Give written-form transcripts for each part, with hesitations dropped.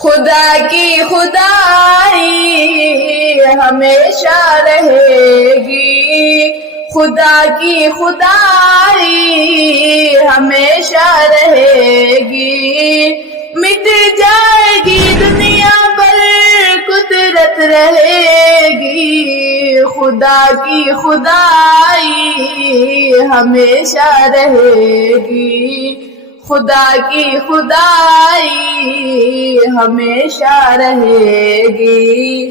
خدا کی خدائی ہمیشہ رہے گی، خدا کی خدائی ہمیشہ رہے گی، مٹ جائے گی دنیا پر قدرت رہے گی، خدا کی خدائی ہمیشہ رہے گی، خدا کی خدائی ہمیشہ رہے گی۔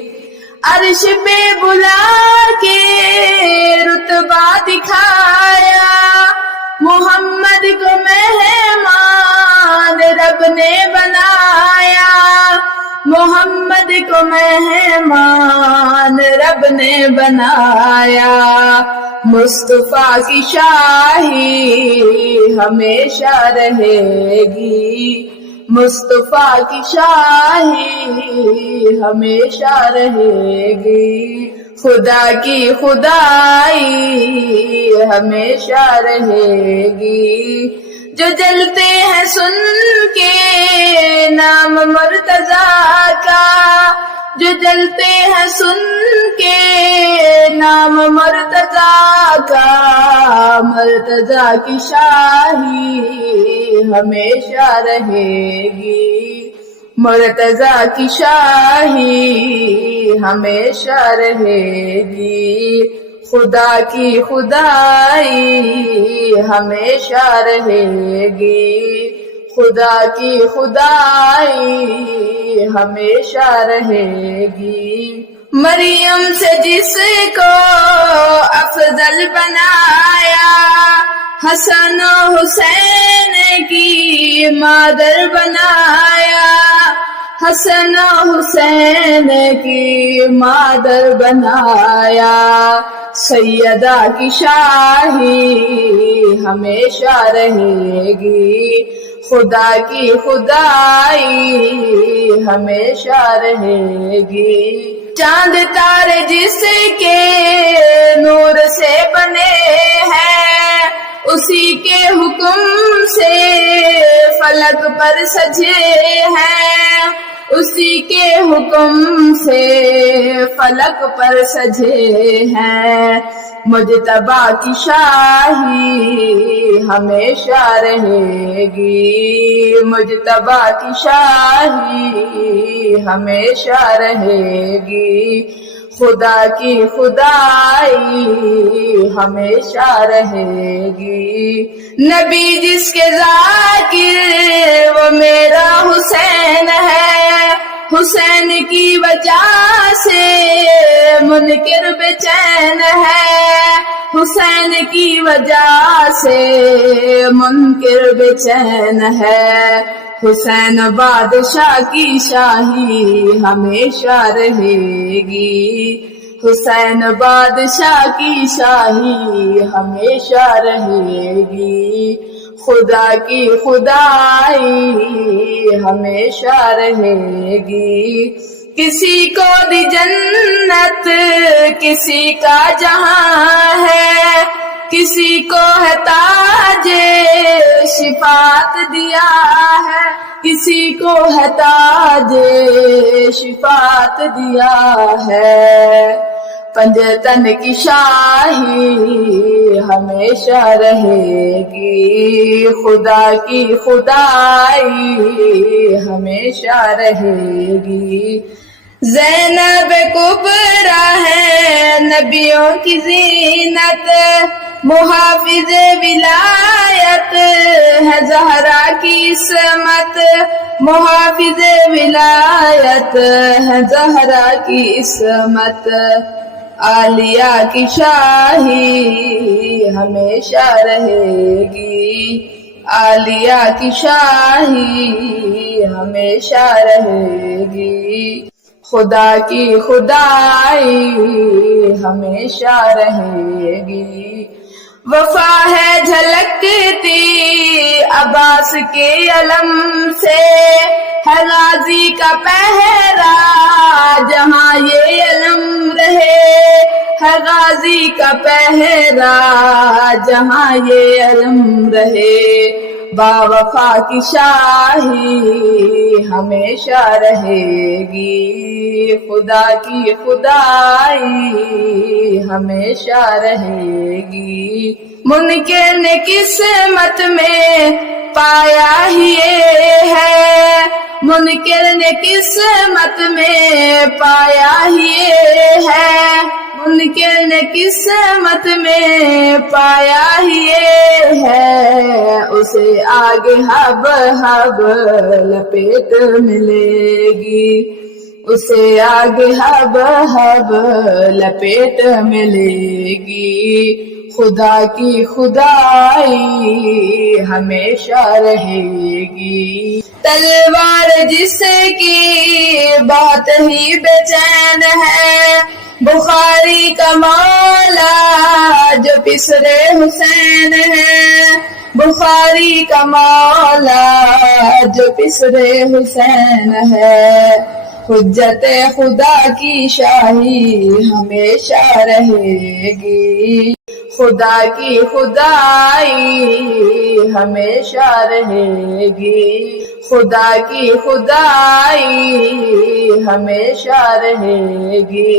عرش پہ بلا کے رتبہ دکھایا، محمد کو مہمان رب نے بنایا، محمد کو مہمان رب نے بنایا، مصطفیٰ کی شاہی ہمیشہ رہے گی، مصطفیٰ کی شاہی ہمیشہ رہے گی، خدا کی خدائی ہمیشہ رہے گی۔ جو جلتے ہیں سن کے نام مرتضیٰ کا، جو جلتے ہیں سن کے نام مرتضیٰ کا، مرتضیٰ کی شاہی ہمیشہ رہے گی، مرتضیٰ کی شاہی ہمیشہ رہے گی، خدا کی خدائی ہمیشہ رہے گی، خدا کی خدائی ہمیشہ رہے گی۔ مریم سے جس کو افضل بنایا، حسن و حسین کی مادر بنایا، حسن و حسین کی مادر بنایا، سیدہ کی شاہی ہمیشہ رہے گی، خدا کی خدائی ہمیشہ رہے گی۔ چاند تارے جس کے نور سے بنے ہیں، اسی کے حکم سے فلک پر سجے ہیں، اسی کے حکم سے فلک پر سجے ہیں، مجتبی کی شاہی ہمیشہ رہے گی، مجتبی کی شاہی ہمیشہ رہے گی، خدا کی خدائی ہمیشہ رہے گی۔ نبی جس کے ذاکر وہ میرا حسین ہے، حسین کی وجہ سے منکر بے چین ہے، حسین کی وجہ سے منکر بے چین ہے، حسین بادشاہ کی شاہی ہمیشہ رہے گی، حسین بادشاہ کی شاہی ہمیشہ رہے گی، خدا کی خدائی ہمیشہ رہے گی۔ کسی کو دی جنت کسی کا جہاں ہے، کسی کو ہے تاج شفاعت دیا ہے، کسی کو ہے تاج شفاعت دیا ہے، پنجتن کی شاہی ہمیشہ رہے گی، خدا کی خدائی ہمیشہ رہے گی۔ زینب کبریٰ ہے نبیوں کی زینت، محافظ ولایت ہے زہرا کی عصمت، محافظ ولایت ہے زہرا کی عصمت، عالیہ کی شاہی ہمیشہ رہے گی، عالیہ کی شاہی ہمیشہ رہے گی، خدا کی خدائی ہمیشہ رہے گی۔ وفا ہے جھلکتی عباس کے علم سے، ہے غازی کا پہرا جہاں یہ علم رہے، ہے غازی کا پہرا جہاں یہ علم رہے، باوفا کی شاہی ہمیشہ رہے گی، خدا کی خدائی ہمیشہ رہے گی۔ منکر نے قسمت میں پایا ہی یہ ہے، منکر نے قسمت میں پایا ہی یہ ہے، منکر نے قسمت میں پایا ہی یہ ہے، اسے آگے ہب ہب لپیٹ ملے گی، اسے آگے ہب ہب لپیٹ ملے گی۔ خدا کی خدائی ہمیشہ رہے گی۔ تلوار جس کی بات ہی بے چین ہے، بخاری کا مولا جو پسرے حسین ہے، بخاری کا مولا جو پسرے حسین ہے۔ حجت خدا کی شاہی ہمیشہ رہے گی، خدا کی خدائی ہمیشہ رہے گی، خدا کی خدائی ہمیشہ رہے گی۔